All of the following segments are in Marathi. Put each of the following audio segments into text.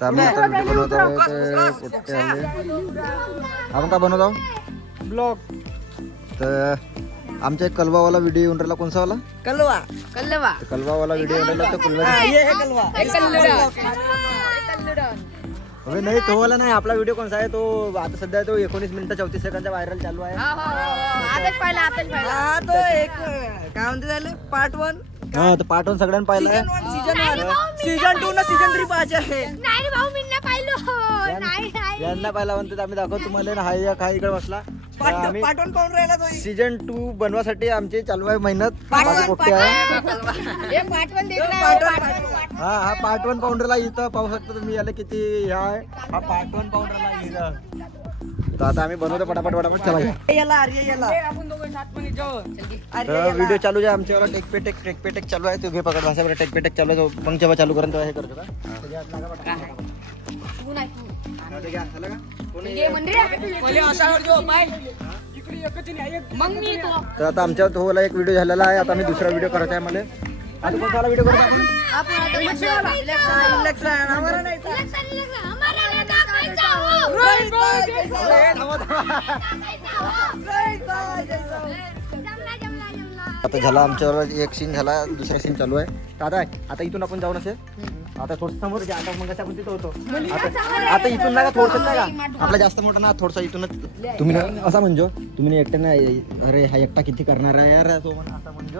तर आम्ही आता व्हिडिओ बनवत आहोत ते कुठे आले आपण काय बनवत आहोत ब्लॉग. तर आमच्या एक कलवावाला व्हिडिओ येऊन राहिला. कोणचा वाला कलवा कलवावाला व्हिडिओ येऊन राहिला. तो हा, ये हे कलवा. अबे नाही तो वाला नाही. आपला व्हिडिओ कोणता आहे तो आता सध्या तो 19 मिनिटं 34 सेकंदचा व्हायरल चालू आहे. हा तो एक काय म्हणते झालं पार्ट 1 हा तर पार्ट 1 सगळ्यांनी पाहिलं आहे. सीजन 2 ना सीजन 3 पाहायचे आहे. यांना पाहिला म्हणते आम्ही दाखवतो तुम्हाला ना. हा इकडे बसला. पार्ट 1 पाहून राहिला तो. सीजन 2 बनवासाठी आमची चालू आहे मेहनत. Part माझी one, पोट्टी आहे. पार्ट 1 हा पार्ट 1 पाहून राहिला. इथं पाहू शकता तुम्ही याला किती हे आहे. हा पार्ट 1 पाहून राहिला इथं. तर आता आम्ही बनवतो पटापट चला घ्या. याला आर्य याला तर व्हिडिओ चालू आहे आमच्यावर. टेक पे टेक चालू आहे. तो घे पकड भाषा टेक पे टेक चालू आहे. तो मग जेव्हा चालू करेन तेव्हा हे करतो का तर आता आमच्या तो एक व्हिडिओ झालेला आहे. आता मी दुसरा व्हिडिओ करत आहे. मला आता कोणता व्हिडिओ करतो आपण आता झाला आमच्यावर एक सीन झाला. दुसरा सीन चालू आहे. तर आता इथून आपण जाऊन असे आता थोडं समोर जे आता मग आपण तिथं होतो. आता इथून नाही का थोडंसं नाही का आपला जास्त मोठा ना थोडसा इथूनच तुम्ही ना असा म्हणजे तुम्ही एकटा नाही. अरे हा एकटा किती करणार आहे यार तो म्हणा असा म्हणजे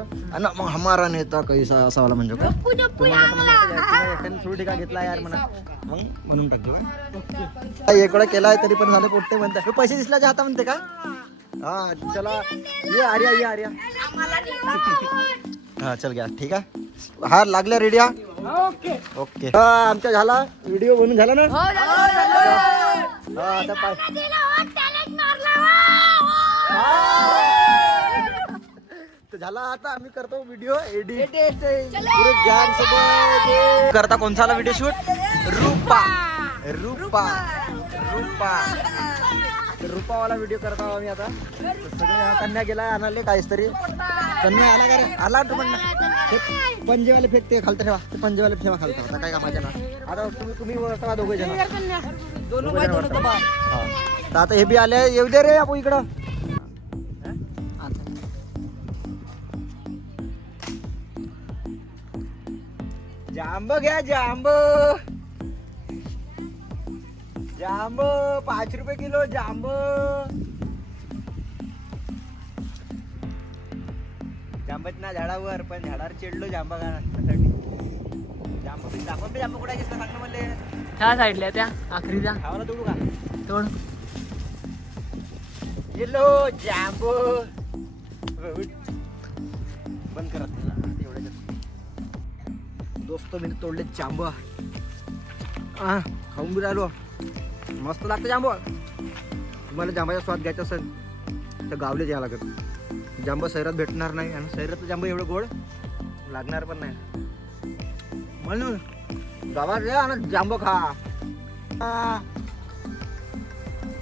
मग हमारा नेता कैसा असा वाला म्हणजे एकट्याने थोडी का घेतला यार म्हणा मग म्हणून टाकतो. एक वेळा केलाय तरी पण झालं पोट्टे म्हणतात. पैसे दिसल्याच्या हाता म्हणते का. हा चला ये आर्या हा चल घ्या ठीक आहे. हा लागल्या रेडी हा ओके आमचा झाला व्हिडिओ बनून झाला ना. आता तर झाला. आता आम्ही करतो व्हिडिओ एडिट पुरे गॅंग सोबत. करता कोणचा व्हिडिओ शूट रूपा रूपावाला व्हिडिओ करता आम्ही आता. सगळे कन्या गेला आणाले काहीच तरी कन्या आला का रे आला तू पण पंजेवाले फेक ते खालतं ठेवा. ते पंजेवाले ठेवा खालतं. आता काय कामाच्या ना. आता तुम्ही वरता दोघे जण हा. तर आता हे बी आले. येऊ दे रे आपण इकडं. जांब घ्या जांब 5 रुपये किलो जांब. जांबत ना झाडावर पण झाडावर चिडलो जांबा खाण्यासाठी. जांब कुठे घेतला सांग ना मला. त्या साईडला त्या आखरीच्या खावाला तोडू का तोड येलो जांब बंद करा एवढ्या दोस्त मी तोडले जांब. खाऊन बी राहिलो. मस्त लागतं जांब. तुम्हाला जांबाचा स्वाद घ्यायचा असेल तर गावले यावं लागत. जांब शहरात भेटणार नाही आणि शहरात जांब एवढं गोड लागणार पण नाही. म्हणून गावात या आणि जांब खा.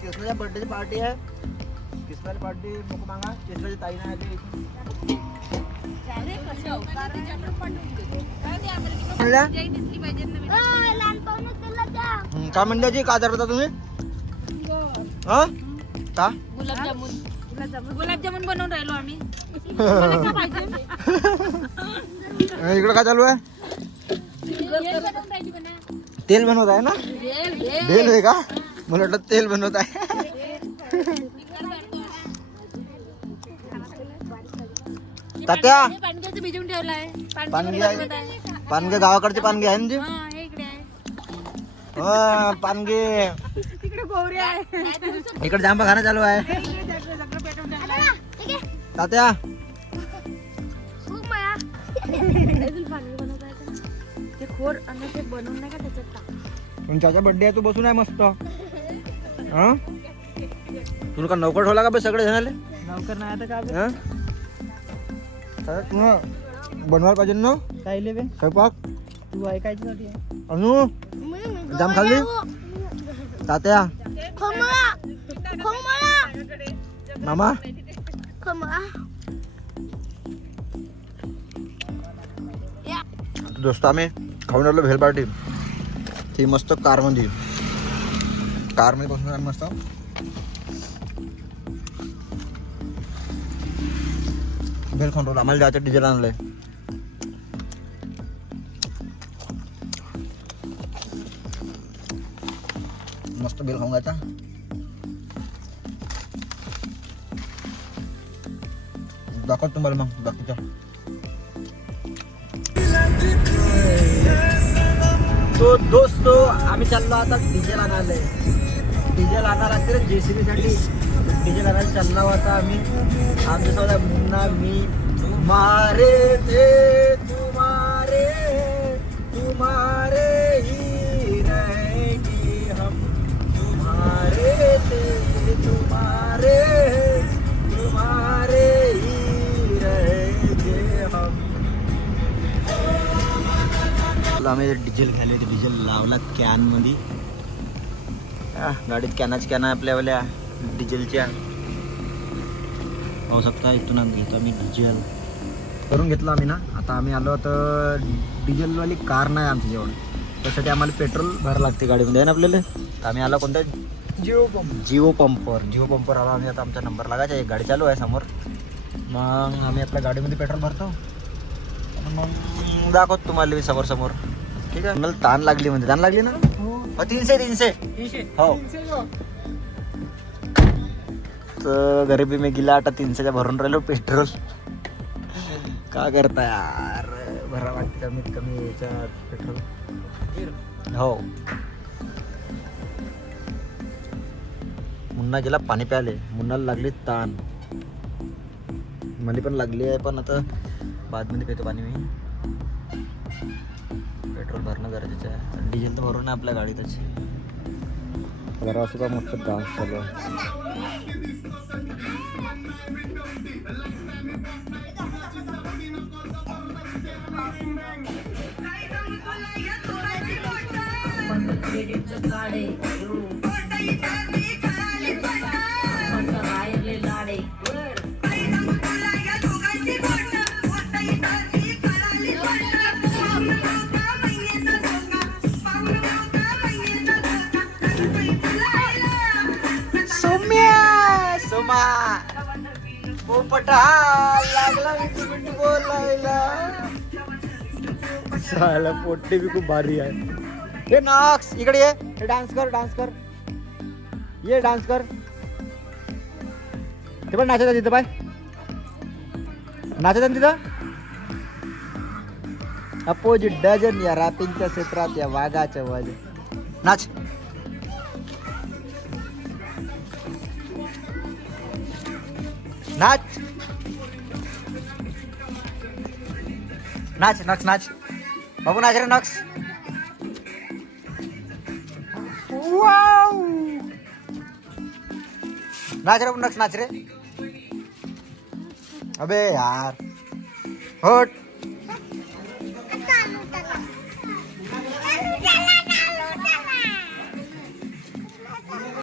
कृष्णाच्या बर्थडेची पार्टी आहे. कृष्णाची पार्टी नको मागा. कृष्णाची ताई नाही आली. काय म्हणल्याची का करता तुम्ही हा का गुलाबजामुन बनवून राहिलो आम्ही. इकडं काय चालू आहे. तेल बनवत आहे ना. भेल आहे का मला वाटलं तेल बनवत आहे. तात्या भिजवून ठेवलाय पानगी आहे. पानगी गावाकडची पानगी आहे ना जी. पानगी इकडे जांबा खाणं चालू आहे. तात्या तुमच्या बर्थडे आहे तू बसून आहे मस्त. हा तुला का नौकर ठेवला का बे सगळे जणाले. नौकर नाही आता का तू बनवायला पाहिजे ना काय बे स्वयंपाक. तू ऐकायची अनु जाम खाल्ली तात्या मामा दोस्त आम्ही खाऊन आलो भेल पार्टी. ही मस्त कारमध्ये बसून आम्ही मस्त बेल खाऊन राहिलो. आम्हाला जायचं डिझेल आणलंय. मस्त बेल खाऊन घ्यायचा. दाखव तुम्हाला मग बाकीचं. तो दोस्तो आम्ही चाललो आता डिझेल आणायला. डिझेल आणणार असते JCB साठी. डिझेल आणायला चाललो आता आम्ही. आमच्यासोबत मुन्ना, मी. तुम्हारे थे तुम्हारे ही रहेंगे हम. तुम्हारे थे तुम्हारे ही रहेंगे हम. आम्ही डिझेल घ्यायला. डिझेल लावला कॅन मध्ये. गाडीत कॅन आपल्या डिझेलच्या. पाहू शकता इथून घेतो आम्ही डिझेल करून घेतलं आम्ही ना. आता आम्ही आलो तर डिझेलवाली कार नाही आमच्या जेवण. त्यासाठी आम्हाला पेट्रोल भरावं लागते गाडीमध्ये आहे ना आपल्याला. तर आम्ही आलो कोणत्या जिओ पंपवर आलो आम्ही. आता आमचा नंबर लागायचा. एक गाडी चालू आहे समोर. मग आम्ही आपल्या गाडीमध्ये पेट्रोल भरतो आणि मग दाखवतो तुम्हाला मी समोर. ठीक आहे. मला ताण लागली म्हणजे. ताण लागली ना. 300 हो. तर गरीबी में गेला. आता 300च्या भरून राहिलो पेट्रोल. का करता यार. भरा वाटते कमीत कमी याच्यात पेट्रोल. हो. मुन्ना गेला पाणी प्यायले. मुन्नाला लागली ताण. मला पण लागली आहे पण आता बादमध्ये पितो पाणी मी. पेट्रोल भरणं गरजेचं आहे. डिझेल तर भरून आहे आपल्या गाडीतच. जरा असं का मस्त डान्स चालू आहे. सोमा पोपटा लागला मिठी बोलायला. साला पोट्टे भी खूप भारी आहे. हे नॉक्स इकडे ये. हे डान्स कर. ये डान्स कर. ते पण नाचत तिथं. बाय नाचत तिथं. अपोजिट डझन या रॅपिंगच्या क्षेत्रात या वाघाच्या वाज. नाच. नाच बाबू. नाच रे नक्स. नाच रे नक्स. नाच रे. अबे यार होट.